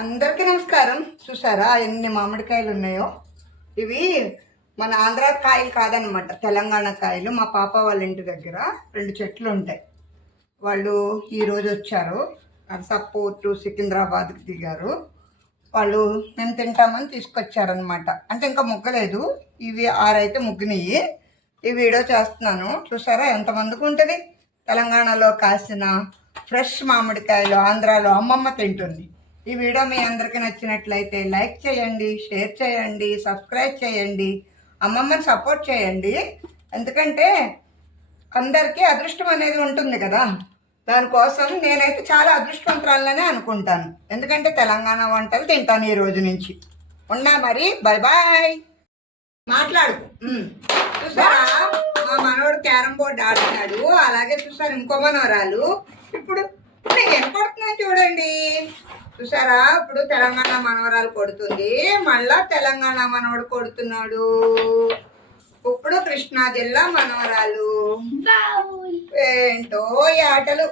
అందరికీ నమస్కారం. చూసారా ఎన్ని మామిడికాయలు ఉన్నాయో? ఇవి మన ఆంధ్ర కాయలు కాదనమాట, తెలంగాణ కాయలు. మా పాప వాళ్ళ ఇంటి దగ్గర 2 చెట్లు ఉంటాయి. వాళ్ళు ఈరోజు వచ్చారు, సపోర్టు సికింద్రాబాద్కి దిగారు. వాళ్ళు మేము తింటామని తీసుకొచ్చారనమాట. అంటే ఇంకా ముగ్గలేదు, ఇవి 6 అయితే ముగ్గినాయి. ఈ వీడియో చేస్తున్నాను. చూసారా ఎంతమందికి ఉంటుంది? తెలంగాణలో కాసిన ఫ్రెష్ మామిడికాయలు ఆంధ్రాలో అమ్మమ్మ తింటుంది. ఈ వీడియో మీ అందరికీ నచ్చినట్లయితే లైక్ చేయండి, షేర్ చేయండి, సబ్స్క్రైబ్ చేయండి, అమ్మమ్మని సపోర్ట్ చేయండి. ఎందుకంటే అందరికీ అదృష్టం అనేది ఉంటుంది కదా, దానికోసం నేనైతే చాలా అదృష్టవంతురాలనే అనుకుంటాను. ఎందుకంటే తెలంగాణ వంటలు తింటాను ఈ రోజు నుంచి. ఉన్నా మరి, బాయ్ బాయ్. మాట్లాడు. చూసారా మా మనోడు క్యారమ్ బోర్డు ఆడుతున్నాడు. అలాగే చూసారు ఇంకో మనవరాలు. ఇప్పుడు నేను కొడుతున్నాను చూడండి. చూసారా, ఇప్పుడు తెలంగాణ మనవరాలు కొడుతుంది, మళ్ళా తెలంగాణ మనవడు కొడుతున్నాడు. ఇప్పుడు కృష్ణా జిల్లా మనవరాలు. ఏంటో ఈ ఆటలు.